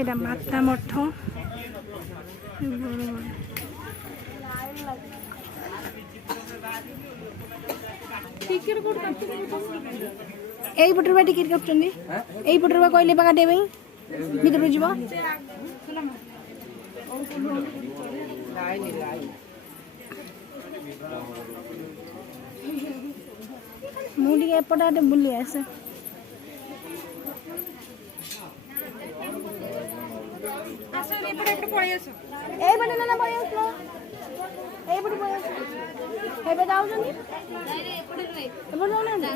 এটা মাতা মঠ এইপটর বা টিকিট কাটুଛନ୍ତି এইপটর বা କହିଲେ ବା କାଟିବା ପାଇଁ ଭିତରକୁ ଯିବ ମୁଁ ଟିକେ ଏପଟେ ଆଡ଼େ ବୁଲି ଆସେ এইপଟେ ନା ପଳେଇ ଆସୁନ এইପଟେ ପଳେଇ ଆସ ଏବେ ଯାଉଛନ୍ତି ଏପଟେ ଯାଉନାହାନ୍ତି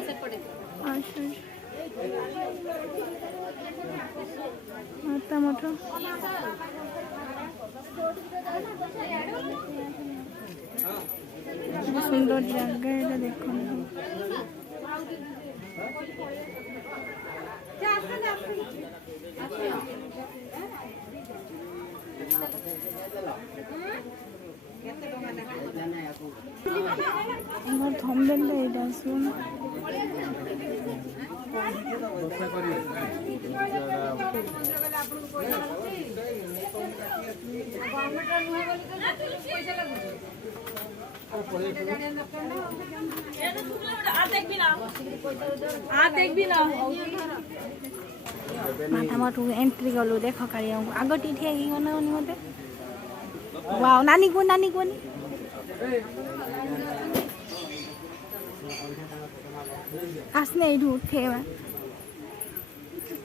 ଆଚ୍ଛା ମାତା ମଠ ସୁନ୍ଦର ଜାଗା ଏଇଟା ଦେଖନ୍ତୁ আমার থম্বনেলটা এইটা আসলো না माता मठ एंट्री गलु देख काली आग टीठिया गनानी मत वाओ नानी को आसने ये उठे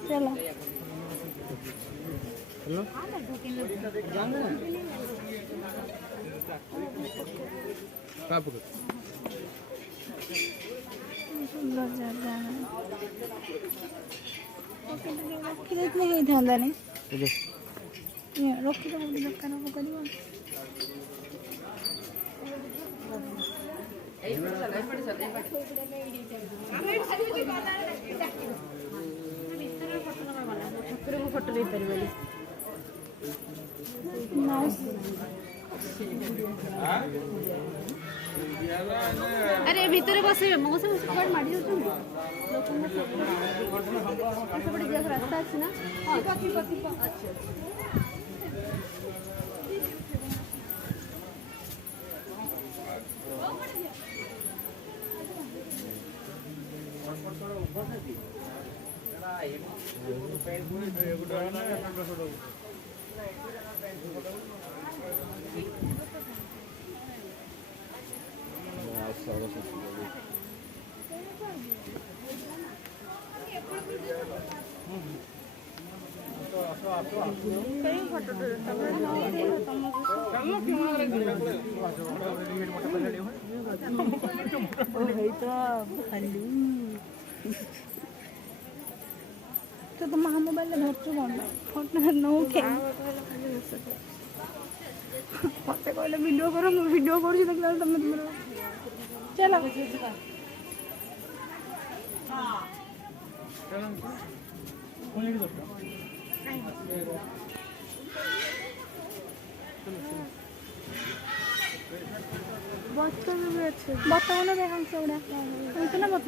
चलो सुंदर जगह रखी था नहीं रखी तो दरकार कर फोटो दे पार अरे भीतर बस मौसम माड़ी रास्ता अच्छे ना तो तुम मोबाइल धरचु कौन फोटो न उठे मत कहले वीडियो करो मु वीडियो करूँ देखला तुम चलो बतन भी अच्छे बतन देखा सेगुड़ा ना बतक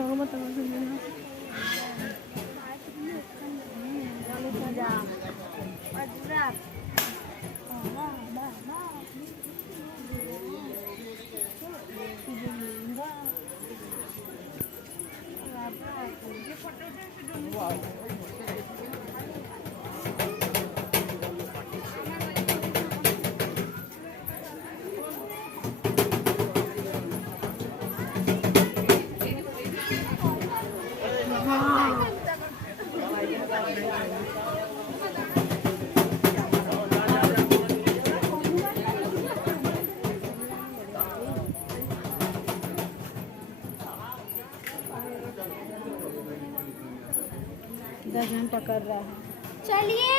दर्शन पकड़ रहा है चलिए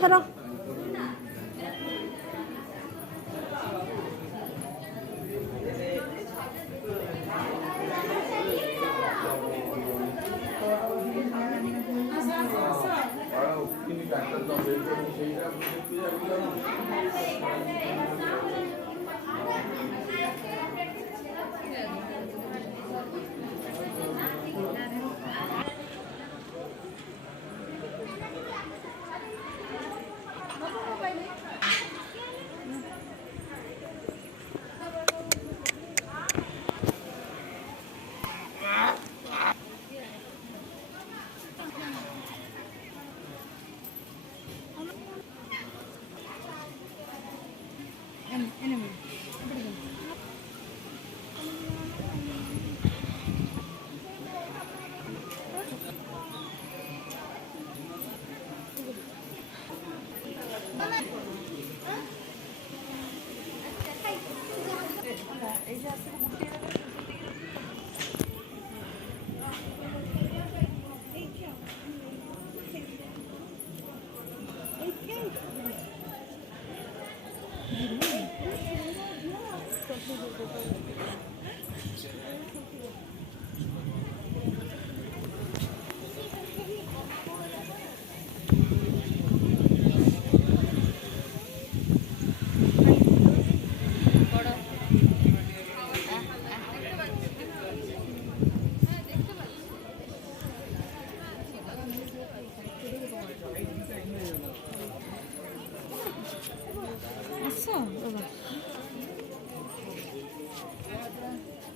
चलो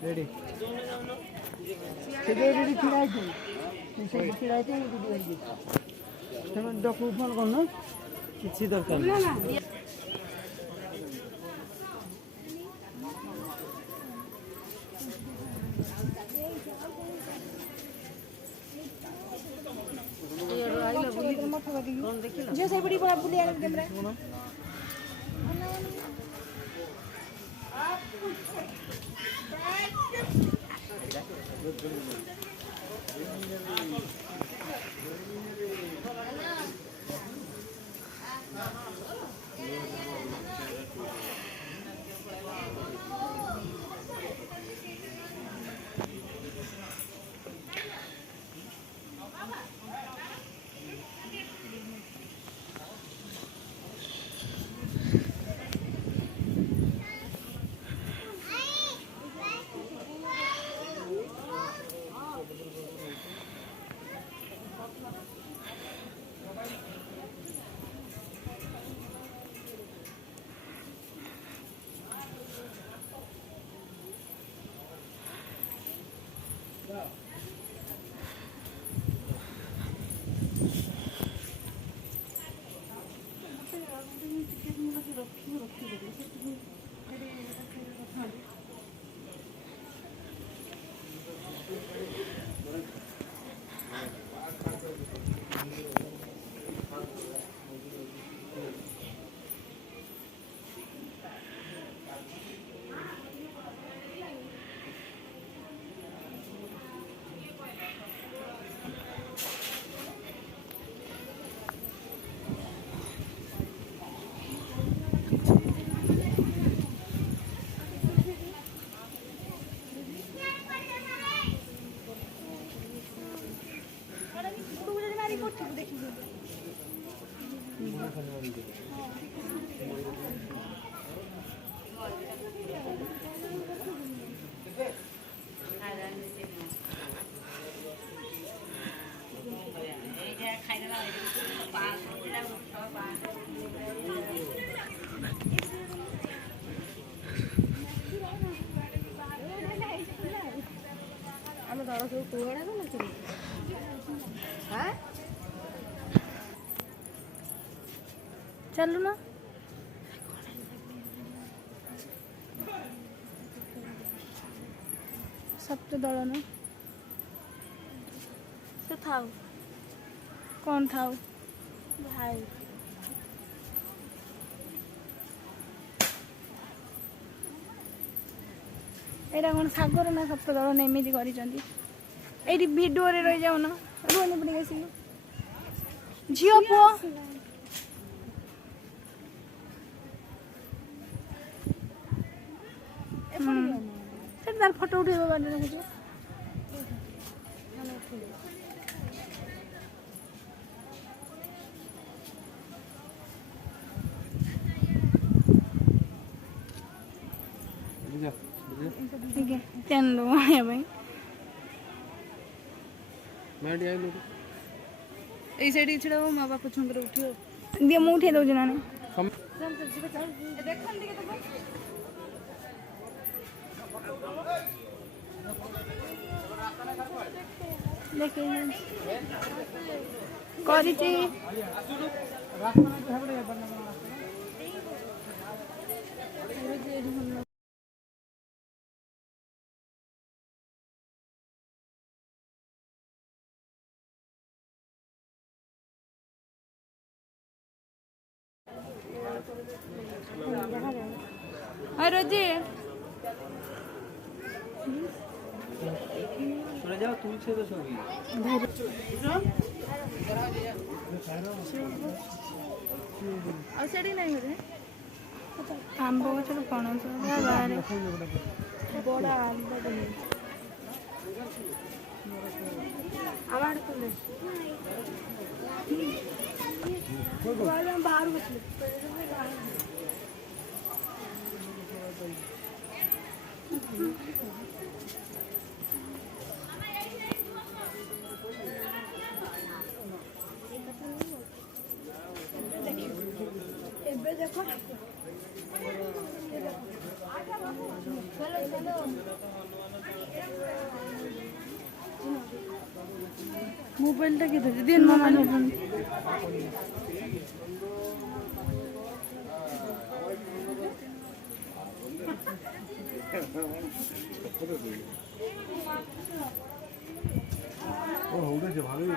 रेडी रेडी छिड़ा छिड़ा डॉक्टर फोन करना किसी दरकार जो से बड़ी बड़ा बुलिया कैमरा चलो ना सब तो दौड़ो ना तो थाओ कौन था भाई एटा कौन सागर ना सब तो दौड़ एमती कर भिडियो रही जाओ ना रुहनी पड़े झील पुओ तार फोटो उठे रखुच तेन लो এই সাইডে ছিল মা বাবা পছন্দ উঠিও দিয়ে মু উঠে দઉં না দেখে କରିଛି ରୋଜି সরে যাও, তুলছে তো ছবি। ଆଉ ସେଠି ନାହିଁ ବୋଧେ ଆମ୍ବ ଗଛରୁ ପଣସ ବାହାରେ ବଡ଼ ଆମ୍ବ ଆମ ଆଡ଼େ ବାହାରକୁ ଏବେ ଦେଖ ମୋବାଇଲଟା କିଏ ଧରିଛି ଦିନ ମୋବାଇଲ 오, 오늘 이제 바로 이제